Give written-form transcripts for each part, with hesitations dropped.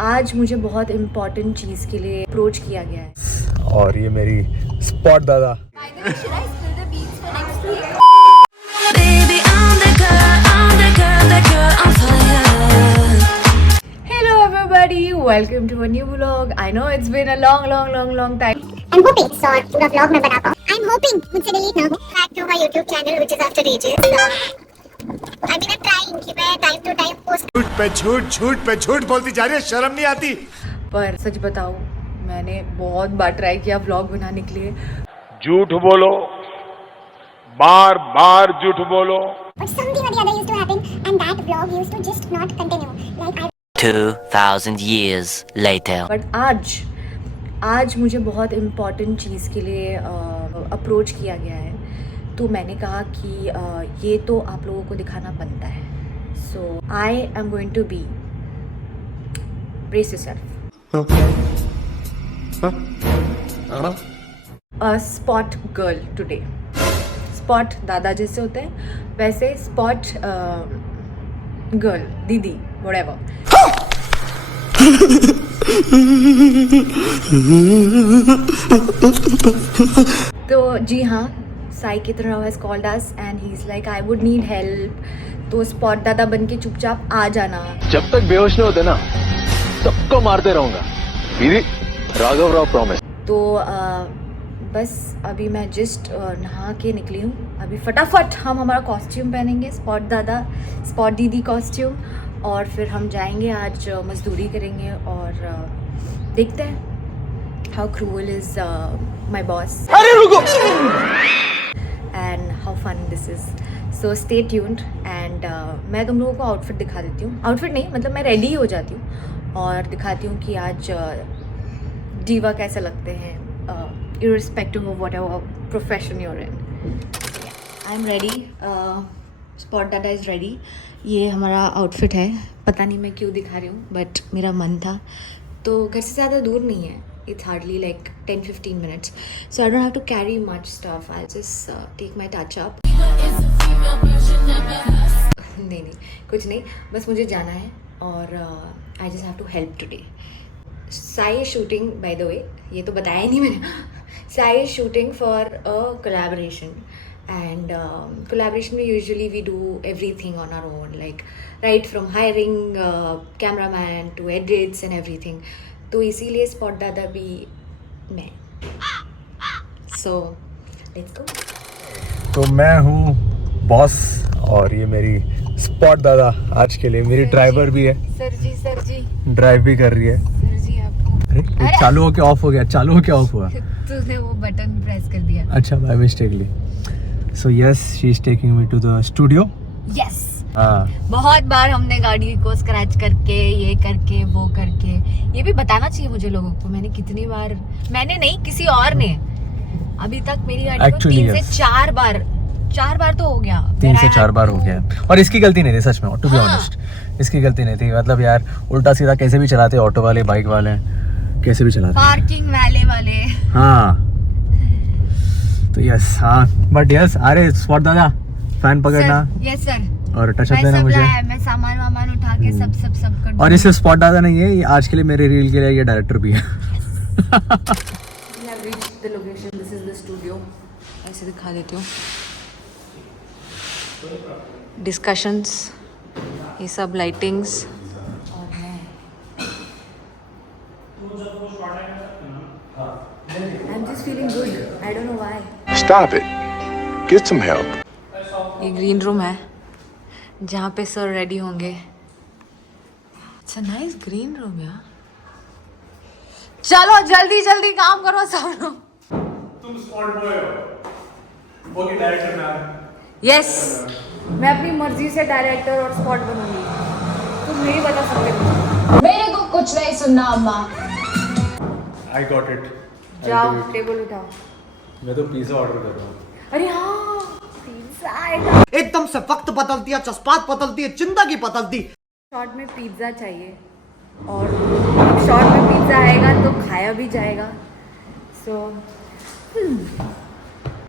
आज मुझे बहुत इम्पोर्टेंट चीज़ के लिए अप्रोच किया गया है। और ये मेरी स्पॉट दादा। Hello everybody, welcome to a new vlog. I know it's been a long time. I'm hoping so पूरा vlog मैं बना पाऊँ. I'm hoping मुझसे delete ना हो. Back to my YouTube channel which is after ages. I mean I'm trying कि मैं time to time post. झूठ पे झूठ बोलती जा रही है, शर्म नहीं आती? पर सच बताऊँ, मैंने बहुत बार ट्राई किया व्लॉग बनाने के लिए। झूठ बोलो, बार बार झूठ बोलो। But something or the other used to happen and that vlog used to just not continue. Like I 2000 years later. But आज मुझे बहुत इम्पोर्टेंट चीज़ के लिए अप्रोच किया गया है, तो मैंने कहा कि ये तो आप लोगों को दिखाना बनता है। So I am going to be brace yourself a spot girl today. Spot दादा जैसे होते हैं वैसे स्पॉट गर्ल, दीदी, व्हाटएवर। तो जी हाँ, Sai Kitrao has called us and he is like I would need help, तो स्पॉट दादा बन के चुपचाप आ जाना। जब तक बेहोश नहीं होते ना सबको मारते रहूंगा, दीदी राघव राव प्रॉमिस। तो बस अभी मैं जस्ट नहा के निकली हूँ। अभी फटाफट हम हमारा कॉस्ट्यूम पहनेंगे, स्पॉट दादा स्पॉट दीदी कॉस्ट्यूम, और फिर हम जाएंगे, आज मजदूरी करेंगे और देखते हैं how cruel is my boss and how fun this is. So stay tuned and मैं तुम लोगों को आउटफिट दिखा देती हूँ। आउटफिट नहीं, मतलब मैं रेडी हो जाती हूँ और दिखाती हूँ कि आज डीवा कैसे लगते हैं, irrespective of whatever profession you're in. I'm ready. Spot Dada is ready. ये हमारा आउटफिट है। पता नहीं मैं क्यों दिखा रही हूँ, बट मेरा मन था। तो घर से ज़्यादा दूर नहीं है, it's hardly like 10-15 minutes, so I don't have to carry much stuff. I'll just take my touch up. नहीं, कुछ नहीं, बस मुझे जाना है और I just have to help today. Sai is shooting, by the way, ये तो बताया ही नहीं मैंने। Sai is shooting for a collaboration, and collaboration में usually we do everything on our own, like right from hiring cameraman to edits and everything. तो इसीलिए spot दादा भी मैं। So let's go. तो मैं हूँ बॉस और ये मेरी स्पॉट दादा आज के लिए मेरी ड्राइवर भी है। सर जी ड्राइव भी कर रही है। सर जी आपको अरे चालू हो के ऑफ हो गया, चालू हो के ऑफ हुआ। तूने वो बटन प्रेस कर दिया। अच्छा, by mistakenly. So yes, she is taking me to the studio. Yes, हाँ, बहुत बार हमने गाड़ी को स्क्रैच करके, ये करके, वो करके। ये भी बताना चाहिए मुझे लोगों को, मैंने कितनी बार, मैंने नहीं किसी और ने अभी तक मेरी गाड़ी को Actually, 3 से 4 बार तो हो गया। 3 से 4 बार हो गया है। और इसकी गलती नहीं थी सच में, टू बी ऑनेस्ट, इसकी गलती नहीं थी। मतलब यार उल्टा सीधा कैसे भी चलाते, ऑटो वाले, बाइक वाले कैसे भी चलाते, पार्किंग वाले। हाँ तो यस, हाँ बट यस। अरे स्पॉट दादा फैन पकड़ना यस सर, और टचअप देना मुझे। मैं सामान वामान उठा के सब कर। और इससे स्पॉट दादा नहीं है, ये आज के लिए मेरे रील के लिए ये डायरेक्टर भी है। We have reached the location. This is the studio. ऐसे दिखा देती हूँ। डिस्कशंस, ये सब लाइटिंग्स, और मैं I'm just feeling good. I don't know why. Stop it. Get some help. ये ग्रीन रूम है जहाँ पे सर रेडी होंगे। अच्छा, नाइस ग्रीन रूम यार। चलो जल्दी काम करो सब लोग। तुम स्पॉट बॉय हो, वो की डायरेक्टर ना। यस, मैं अपनी मर्जी से डायरेक्टर और स्पॉट बनूंगी, तुम नहीं बता सकते। मेरे को कुछ नहीं सुनना अम्मा। I got it. जाओ टेबल उठाओ। मैं तो पिज़्ज़ा ऑर्डर कर रहा हूँ। अरे हाँ, पिज्जा आएगा। एकदम से वक्त बदलती है, जज्बात बदलती है, जिंदगी बदलती। शॉर्ट में पिज्जा चाहिए, और शॉर्ट में पिज्जा आएगा तो खाया भी जाएगा। सो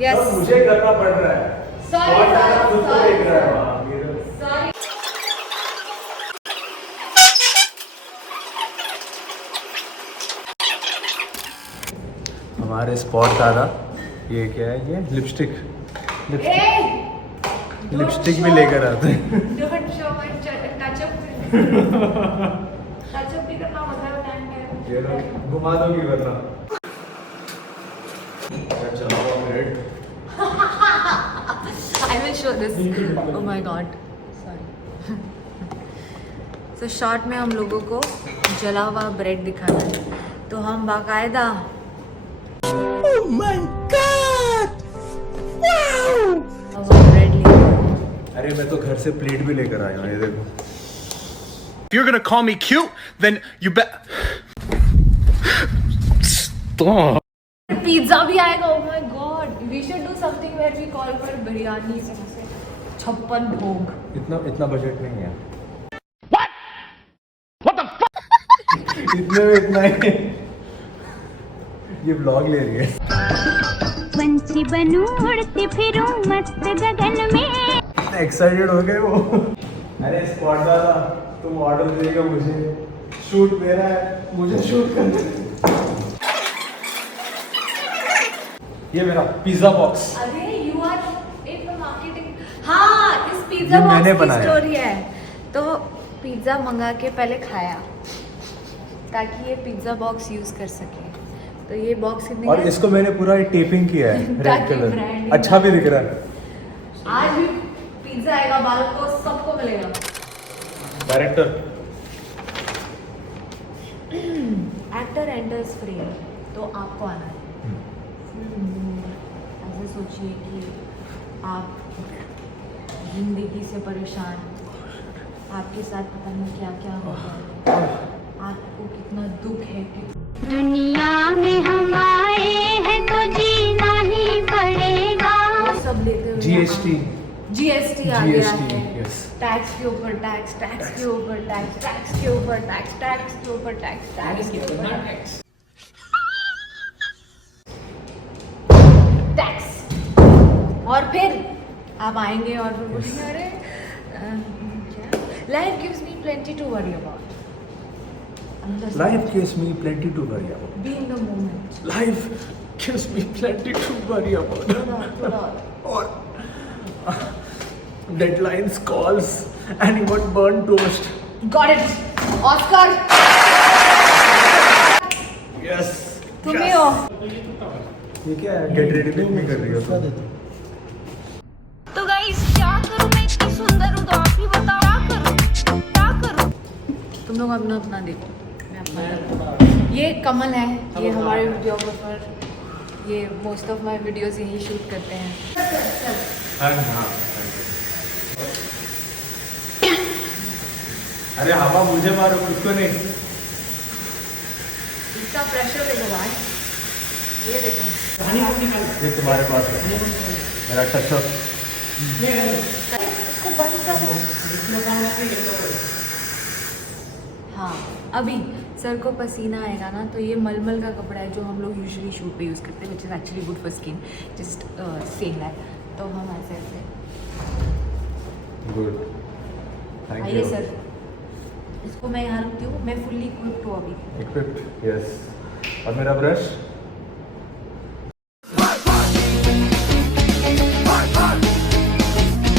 यस, मुझे करना पड़ रहा है। सॉरी। हमारे स्पॉट दादा, ये क्या है, ये लिपस्टिक लिपस्टिक भी लेकर आते हैं। ये लोग घुमा दोगी वरना। I will show this. Oh my god. Sorry. So short में हम लोगों को जला हुआ ब्रेड दिखाना है, तो हम बाकायदा ब्रेड लेकर आए। अरे मैं तो घर से प्लेट भी लेकर आया हूँ, ये देखो। If you're gonna call me cute, then you bet. Stop. Pizza भी आएगा। Oh my god. We should do something where we call for biryani, 56 भोग। इतना बजट नहीं है। इतने में इतना ही। ये व्लॉग ले रही है। पंछी बनूं उड़ती फिरूं मस्त गगन में। इतने एक्साइटेड हो गए वो। अरे स्पॉट दादा, तुम ऑर्डर देगा मुझे, शूट मेरा है, मुझे शूट करना है। ये मेरा पिज्जा बॉक्स। अरे you are in the marketing। हाँ, इस पिज्जा ये मैंने बॉक्स की बनाया। स्टोरी है। तो पिज्जा मंगा के पहले खाया, ताकि ये पिज्जा बॉक्स यूज कर सके। तो ये बॉक्स और इसको मैंने पूरा टेपिंग किया है रेड ताकि कलर, branding अच्छा भी दिख रहा है। आज भी पिज्जा आएगा, बाल को सबको मिलेगा। डायरेक्टर एक्टर एंटर्स फ्रेम, तो आपको आना है। ऐसे सोचिए कि आप जिंदगी से परेशान, आपके साथ पता नहीं क्या क्या हो रहा है, आपको कितना दुख है कि दुनिया में हम आए हैं तो जीना ही पड़ेगा। वो सब लेते हुए जीएसटी आ गया है। यस। टैक्स के ऊपर टैक्स, टैक्स के ऊपर टैक्स, टैक्स के ऊपर टैक्स, टैक्स के ऊपर टैक्स, टैक्स के ऊपर टैक्स, टैक्स। और फिर आप आएंगे और फिर बोलेंगे अरे life gives me plenty to worry about. Life gives me plenty to worry about. Be in the moment. Life gives me plenty to worry about. थोड़ा Or deadlines, calls, and even burnt toast. Got it, Oscar Yes. तुम ही हो। ये क्या है? Get ready with me कर रही हो तुम? तो गाइस क्या करूं, मैं इतनी सुंदर हूं, तो आप ही बताओ क्या करूं। तुम लोग अपना अपना देखो, मैं अपना देखो। ये कमल है, ये हमारे वीडियोग्राफर, ये मोस्ट ऑफ माय वीडियोस यही शूट करते हैं। हाँ। अरे हवा मुझे मारो, उसको नहीं। इसका प्रेशर देखो भाई, ये देखो। ये तुम्हारे पास है, मेरा टच अप। इसको बंद करो। हाँ, अभी सर को पसीना आएगा ना, तो ये मलमल का कपड़ा है जो हम लोग यूजुअली शूट पे यूज़ करते हैं, which is actually good for skin, just same that. तो हम ऐसे ऐसे गुड, थैंक आइए यू सर। इसको मैं यहाँ रखती हूँ, मैं फुल्ली इक्विप्ड हूँ अभी। Equipped, yes. और मेरा ब्रश,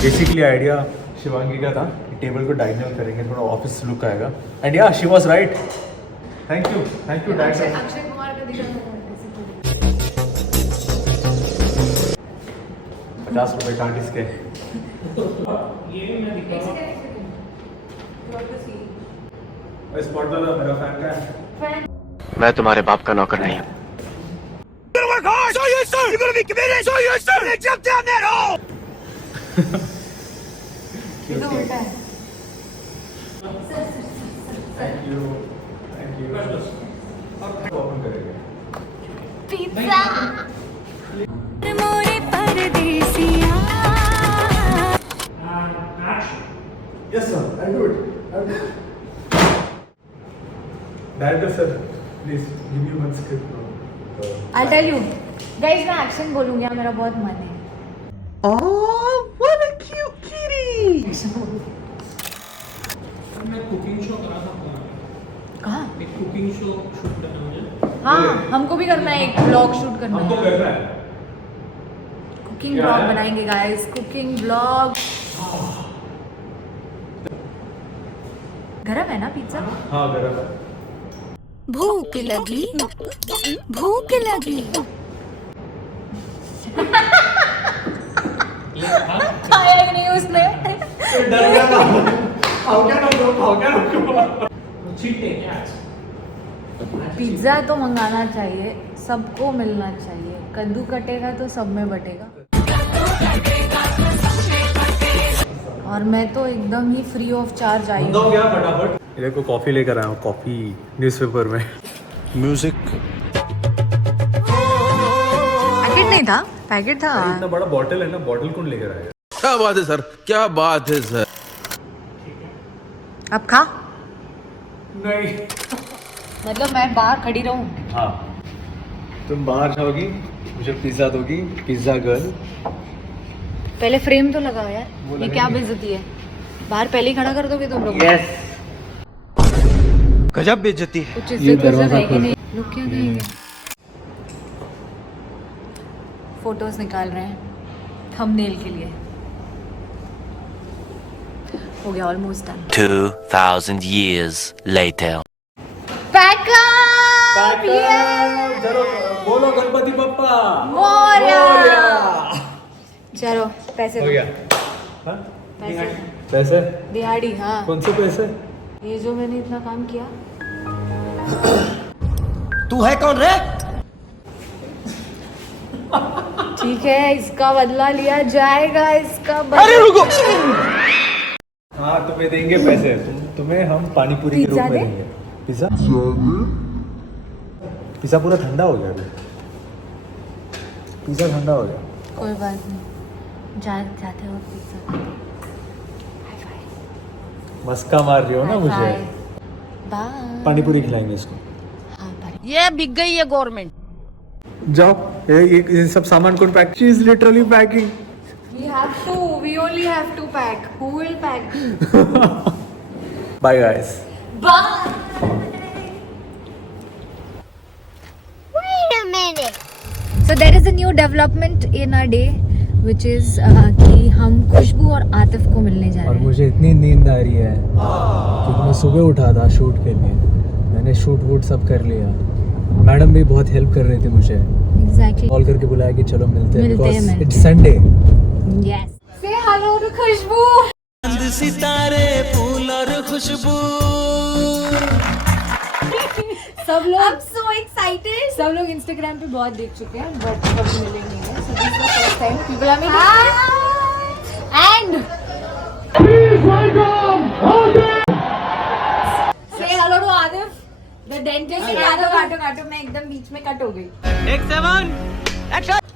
बेसिकली आइडिया शिवांगी का था कि टेबल को डायगोनल करेंगे, थोड़ा ऑफिस लुक आएगा। एंड या she was right. Thank you dad. Akshay Kumar का दिखा 50 रुपए काट इसके। स्पॉट दादा मेरा फैन का है। मैं तुम्हारे बाप का नौकर नहीं हूँ। ये तो उल्टा है। थैंक यू ओपन करेंगे। पिज्जा मोरे परदेसिया। Yes sir, I do it. Director sir, please give me one script. I'll tell you, guys, मैं एक्शन बोलूँगी, मेरा बहुत मन है। मैं कुकिंग शो करा था कहाँ? एक कुकिंग शो शूट करना मुझे। हाँ हमको भी करना है, एक ब्लॉग शूट करना है, कुकिंग ब्लॉग बनाएंगे गाइस, कुकिंग ब्लॉग। गरम है ना पिज्जा? हाँ गरम है। भूख लगी, भूख लगी। खाया ही नहीं उसने। पिज्जा तो मंगाना चाहिए, सबको मिलना चाहिए। कद्दू कटेगा तो सब में बटेगा। और मैं तो एकदम ही फ्री ऑफ चार्ज आई हूँ। क्या फटाफट इधर को कॉफी लेकर आया हूँ, कॉफी न्यूज़पेपर में। म्यूजिक पैकेट नहीं था, पैकेट था। इतना बड़ा बॉटल है ना, बॉटल कौन लेकर आएगा? क्या बात है सर, क्या बात है सर। अब खा। नहीं। मतलब मैं बाहर खड़ी रहूं? हाँ तुम बाहर जाओगी, मुझे पिज्जा दोगी, पिज्जा गर्ल। पहले फ्रेम तो लगाओ यार, ये क्या बेइज्जती है। बाहर पहले ही खड़ा कर दोगे तुम लोग? गजब बेइज्जती है। कुछ इज्जत है कि नहीं? लोग क्या कहेंगे? फोटोज निकाल रहे हैं थंबनेल के लिए। हो गया almost done. 2000 years later. Pack up! चलो बोलो गणपति बप्पा मोरया! चलो पैसे हो दो। गया। हाँ? पैसे पैसे? दिहाड़ी। हाँ कौन से पैसे? ये जो मैंने इतना काम किया। तू है कौन रे? ठीक है, इसका बदला लिया जाएगा, इसका अरे रुको। हाँ तुम्हें देंगे पैसे, तुम्हें हम पानी पूरी के रूप पिज्जा में दे? देंगे। पिज्जा? पिज्जा पूरा ठंडा हो गया अभी। पिज्जा ठंडा हो गया। कोई बात नहीं, जाते हो पिज्जा। मस्का मार रही हो ना मुझे। बाय। पानी पूरी खिलाएंगे इसको। हाँ पानी। ये बिक गई है गवर्नमेंट। जाओ ये सब सामान कौन pack? She is literally packing. We have to. We only have to pack. Who will pack? Bye guys. Bye. Wait a minute. So there is a new development in our day, which is कि हम खुशबू और आतिफ को मिलने जा और रहे हैं। मुझे इतनी नींद आ रही है क्योंकि मैं सुबह उठा था शूट के लिए। मैंने शूट वूट सब कर लिया। मैडम भी बहुत हेल्प कर रही थी मुझे। Exactly. कॉल करके बुलाया कि चलो मिलते हैं मिलते हैं, बिकॉज़ मिलते it's Sunday. Yes. Say hello to खुशबू. सितारे फूल और खुशबू। सब लोग so excited. सब लोग Instagram पे बहुत देख चुके हैं, but कभी मिले नहीं हैं. So this is the first time people are meeting. And say hello to Adif, the dentist. काटो मैं एकदम बीच में कट हो गई.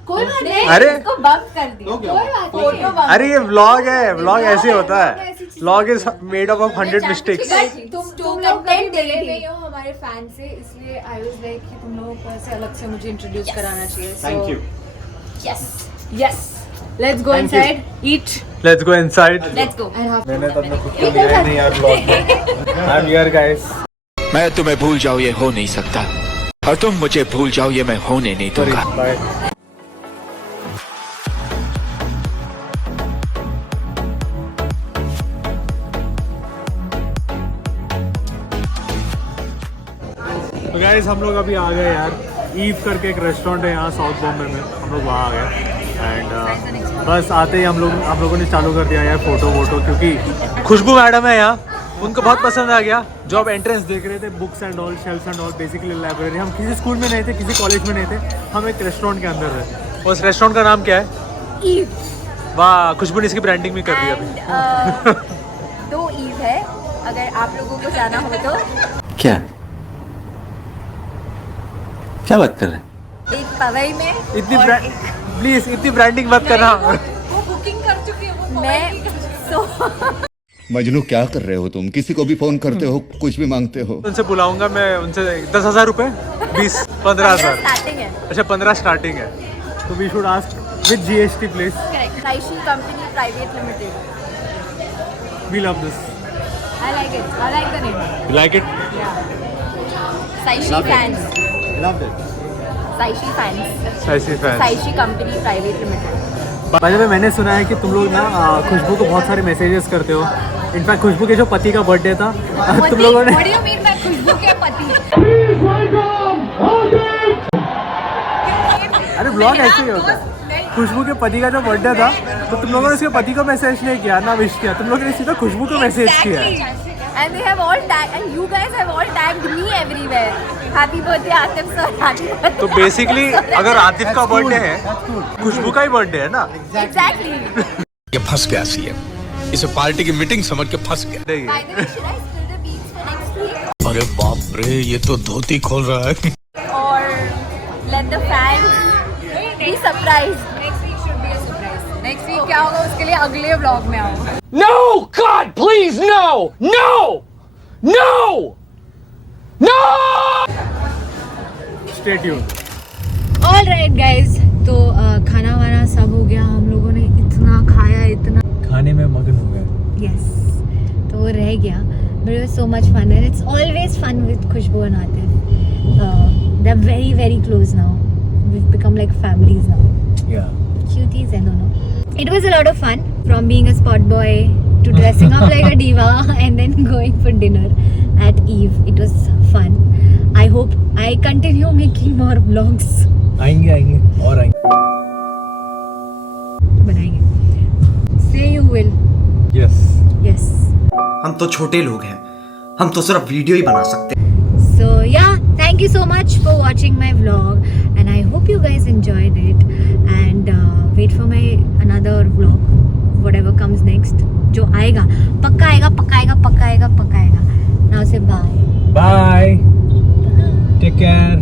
कोई बात नहीं, अरे इसको बम्प कर दिया. कोई बात नहीं. अरे ये व्लॉग है, व्लॉग ऐसे होता है। Vlog is made up of 100 mistakes. तुम लोग कंटेंट दे रहे हो हमारे फैन से, इसलिए आई वाज लाइक कि तुम लोगों को ऐसे अलग से मुझे इंट्रोड्यूस कराना चाहिए. Thank you. Yes let's go inside, eat, let's go inside. Let's go. मैंने तो अपने खुद को लिया ही नहीं यार व्लॉग में। I am here guys. मैं तुम्हें भूल जाऊं ये हो नहीं सकता, और तुम मुझे भूल जाओ ये मैं होने नहीं दूंगा। बाय। तो गाइस हम लोग अभी आ गए यार, ईव करके एक रेस्टोरेंट है यहाँ साउथ बॉम्बे में, हम लोग वहाँ आ गए। एंड बस आते ही हम लोगों ने चालू कर दिया यार फोटो क्योंकि खुशबू मैडम है यहाँ, उनको बहुत पसंद आ गया। जो आप एंट्रेंस देख रहे थे, books and all, shelves and all, basically library. हम किसी स्कूल में नहीं थे, किसी कॉलेज में नहीं थे, हम एक रेस्टोरेंट के अंदर थे। उस रेस्टोरेंट का नाम क्या है? ईव. वाह, खुशबू ने इसकी ब्रांडिंग भी कर दी अभी। दो ईव है, अगर आप लोगों को जाना हो तो. क्या बात कर रहे हैं? एक पवई में इतनी और प्लीज इतनी ब्रांडिंग मत करना। वो बुकिंग कर चुकी है वो. मैं सो मजनू क्या कर रहे हो तुम? किसी को भी फोन करते हो, कुछ भी मांगते हो। उनसे बुलाऊंगा मैं, उनसे 10,000 रुपए, 20, 15,000। स्टार्टिंग है. अच्छा 15 स्टार्टिंग है, तो we should ask with GST please. Saishi company private limited. We love this. I like it. I like the name. You like it? Saishi fans. Loved it. Saishi fans, Spicy fans. Saishi company private limited. By the way मैंने सुना है कि तुम लोग ना खुशबू को बहुत सारे मैसेजेस करते हो। इनफैक्ट खुशबू के जो पति का बर्थडे था तुम लोगों ने What do you mean by खुशबू के पति? अरे ब्लॉग ऐसे ही होता है। खुशबू के पति का जो बर्थडे था तो तुम लोगों ने उसके पति को मैसेज नहीं किया ना विश किया, तुम लोगों ने सीधा खुशबू को मैसेज किया। And they have all tagged, and you guys have all tagged me everywhere. Happy birthday Atif sir, happy birthday. तो बेसिकली अगर आतिफ का बर्थडे है खुशबू का ही बर्थडे है ना। Exactly. ये फंस गया सीएम, इसे पार्टी की मीटिंग समझ के फंस गया। By the way, should I spill the beans for next week? अरे बाप रे, ये तो धोती खोल रहा है। Or let the fans be surprised. Next week should be a surprise. Next week क्या होगा उसके लिए अगले vlog में आओ। No, God, please, no, no, no, no. Stay tuned. All right guys, तो खाना वाना सब हो गया, हम लोगों ने इतना खाया, इतना खाने में मगन हो गए। yes, तो वो रह गया, but it was so much fun and it's always fun with Khushbu and Atif. They're very very close now. We've become like families now. Yeah. Cuties and no. It was a lot of fun, from being a spot boy to dressing up like a diva and then going for dinner at Eve. It was fun. I hope I continue making more vlogs. आएंगे और आएंगे। बनाएंगे। Say you will. Yes. Yes. हम तो छोटे लोग हैं, हम तो सिर्फ वीडियो ही बना सकते हैं। So yeah, thank you so much for watching my vlog and I hope you guys enjoyed it and wait for my another vlog, whatever comes next, जो आएगा पक्का आएगा, पक्का आएगा, पक्का आएगा, पक्का आएगा। Now say bye. Bye. Take care.